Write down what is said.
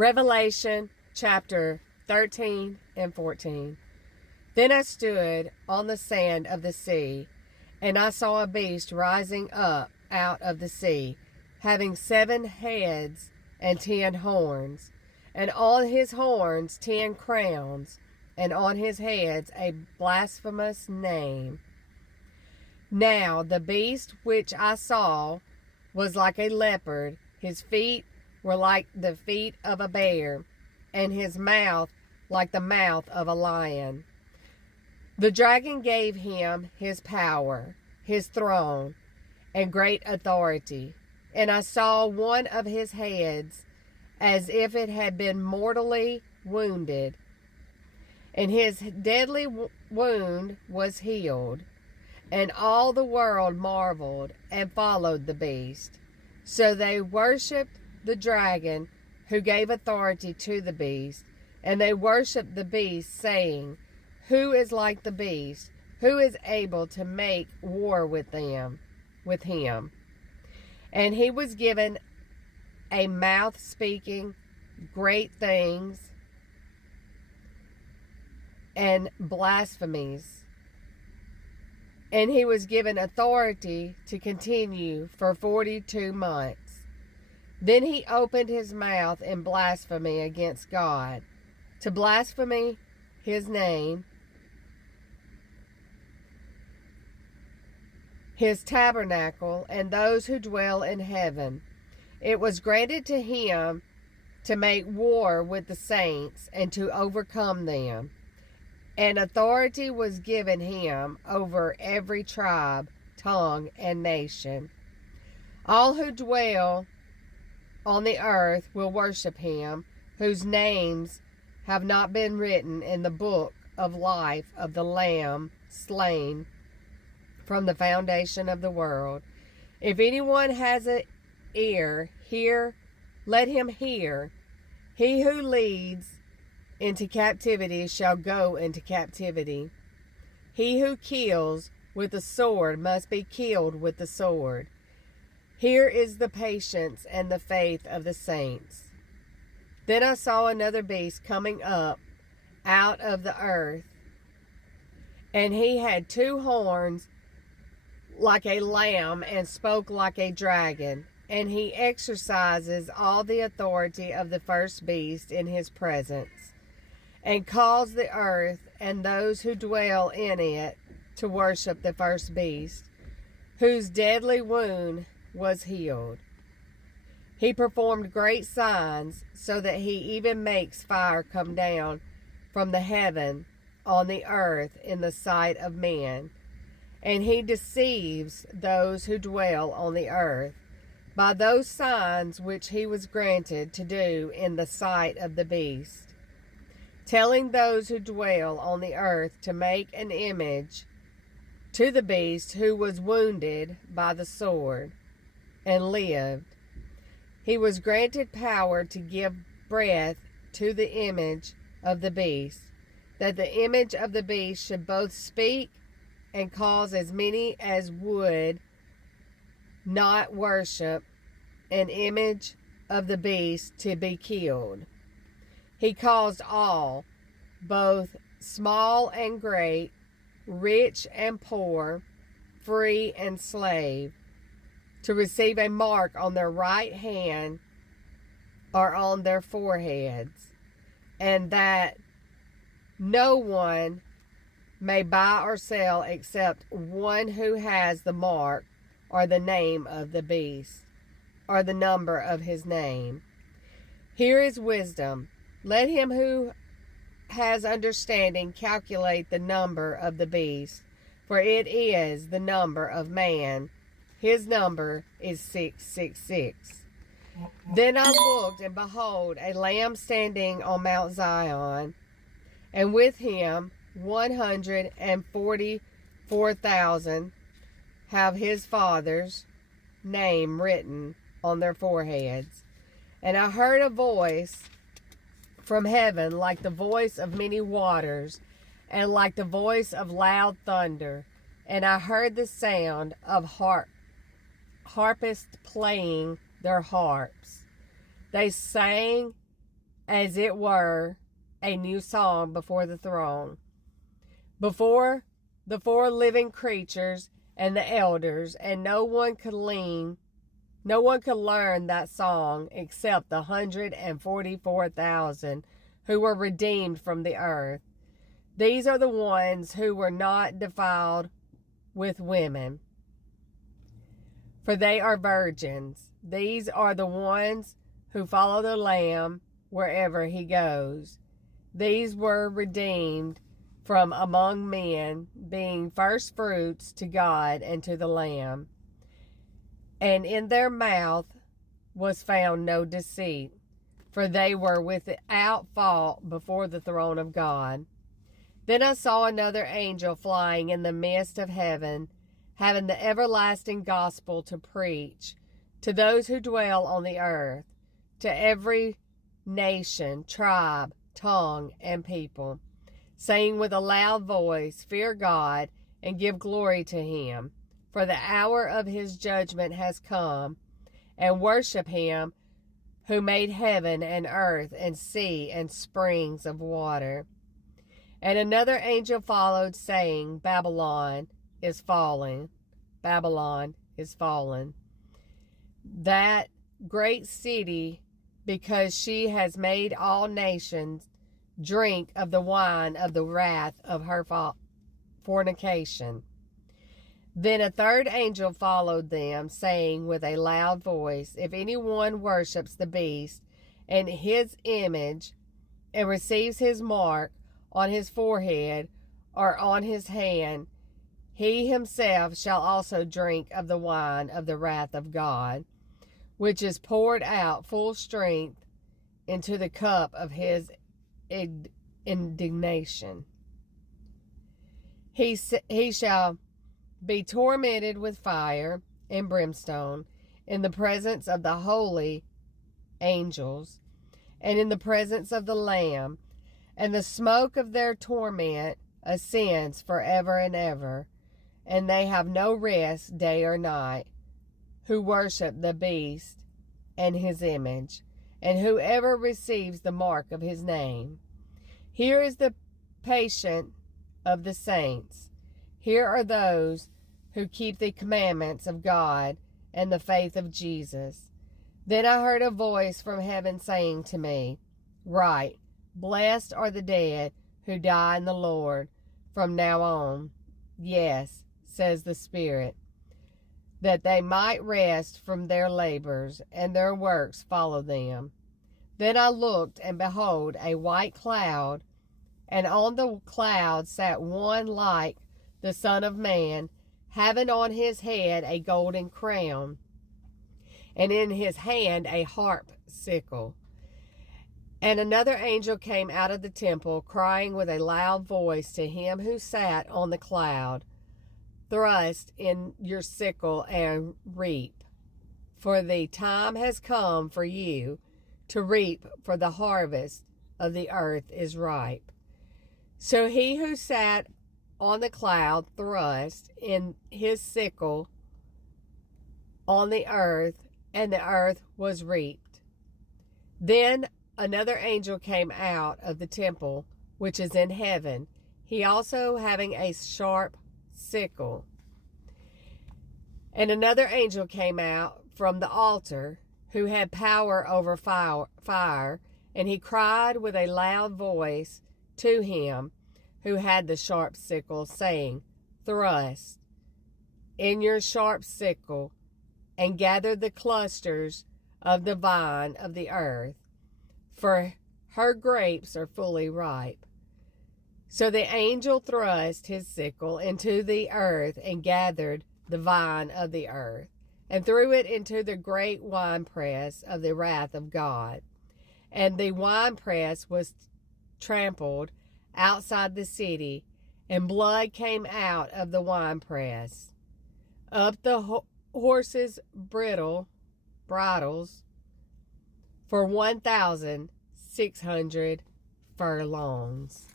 Revelation chapter 13 and 14. Then I stood on the sand of the sea, and I saw a beast rising up out of the sea, having 7 heads and 10 horns, and on his horns 10 crowns, and on his heads a blasphemous name. Now the beast which I saw was like a leopard, his feet were like the feet of a bear, and his mouth like the mouth of a lion. The dragon gave him his power, his throne, and great authority. And I saw one of his heads as if it had been mortally wounded, and his deadly wound was healed. And all the world marveled and followed the beast. So they worshipped the dragon who gave authority to the beast, and they worshipped the beast, saying, "Who is like the beast? Who is able to make war with him?" And he was given a mouth speaking great things and blasphemies. And he was given authority to continue for 42 months. Then he opened his mouth in blasphemy against God, to blaspheme his name, his tabernacle, and those who dwell in heaven. It was granted to him to make war with the saints and to overcome them. And authority was given him over every tribe, tongue, and nation. All who dwell on the earth will worship him, whose names have not been written in the book of life of the Lamb slain from the foundation of the world. If anyone has an ear, let him hear. He who leads into captivity shall go into captivity. He who kills with the sword must be killed with the sword. Here is the patience and the faith of the saints. Then I saw another beast coming up out of the earth, and he had 2 horns like a lamb and spoke like a dragon, and he exercises all the authority of the first beast in his presence, and calls the earth and those who dwell in it to worship the first beast, whose deadly wound was healed. He performed great signs, so that he even makes fire come down from the heaven on the earth in the sight of men, and he deceives those who dwell on the earth by those signs which he was granted to do in the sight of the beast, telling those who dwell on the earth to make an image to the beast who was wounded by the sword and lived. He was granted power to give breath to the image of the beast, that the image of the beast should both speak and cause as many as would not worship an image of the beast to be killed. He caused all, both small and great, rich and poor, free and slave, to receive a mark on their right hand or on their foreheads, and that no one may buy or sell except one who has the mark or the name of the beast or the number of his name. Here is wisdom. Let him who has understanding calculate the number of the beast, for it is the number of man. His number is 666. Then I looked, and behold, a lamb standing on Mount Zion, and with him 144,000 have his father's name written on their foreheads. And I heard a voice from heaven like the voice of many waters, and like the voice of loud thunder. And I heard the sound of harpists playing their harps. They sang as it were a new song before the throne, before the four living creatures and the elders, and no one could learn that song except the 144,000 who were redeemed from the earth. These are the ones who were not defiled with women, for they are virgins. These are the ones who follow the Lamb wherever he goes. These were redeemed from among men, being first fruits to God and to the Lamb. And in their mouth was found no deceit, for they were without fault before the throne of God. Then I saw another angel flying in the midst of heaven, having the everlasting gospel to preach to those who dwell on the earth, to every nation, tribe, tongue, and people, saying with a loud voice, Fear God and give glory to him, for the hour of his judgment has come, and worship him who made heaven and earth and sea and springs of water. And another angel followed, saying, Babylon is fallen, Babylon is fallen, that great city, because she has made all nations drink of the wine of the wrath of her fornication. Then a third angel followed them, saying with a loud voice, If anyone worships the beast and his image, and receives his mark on his forehead or on his hand, he himself shall also drink of the wine of the wrath of God, which is poured out full strength into the cup of his indignation. He shall be tormented with fire and brimstone in the presence of the holy angels and in the presence of the Lamb, and the smoke of their torment ascends forever and ever, and they have no rest day or night, who worship the beast and his image, and whoever receives the mark of his name. Here is the patient of the saints. Here are those who keep the commandments of God and the faith of Jesus. Then I heard a voice from heaven saying to me, Write, Blessed are the dead who die in the Lord from now on. Yes, says the Spirit, that they might rest from their labors, and their works follow them. Then I looked, and behold, a white cloud, and on the cloud sat one like the Son of Man, having on his head a golden crown, and in his hand a harpsichord. And another angel came out of the temple, crying with a loud voice to him who sat on the cloud, Thrust in your sickle and reap, for the time has come for you to reap, for the harvest of the earth is ripe. So he who sat on the cloud thrust in his sickle on the earth, and the earth was reaped. Then another angel came out of the temple which is in heaven, he also having a sharp sickle. And another angel came out from the altar, who had power over fire, and he cried with a loud voice to him who had the sharp sickle, saying, Thrust in your sharp sickle, and gather the clusters of the vine of the earth, for her grapes are fully ripe. So the angel thrust his sickle into the earth and gathered the vine of the earth, and threw it into the great winepress of the wrath of God. And the winepress was trampled outside the city, and blood came out of the winepress, up the horses' bridles, for 1,600 furlongs.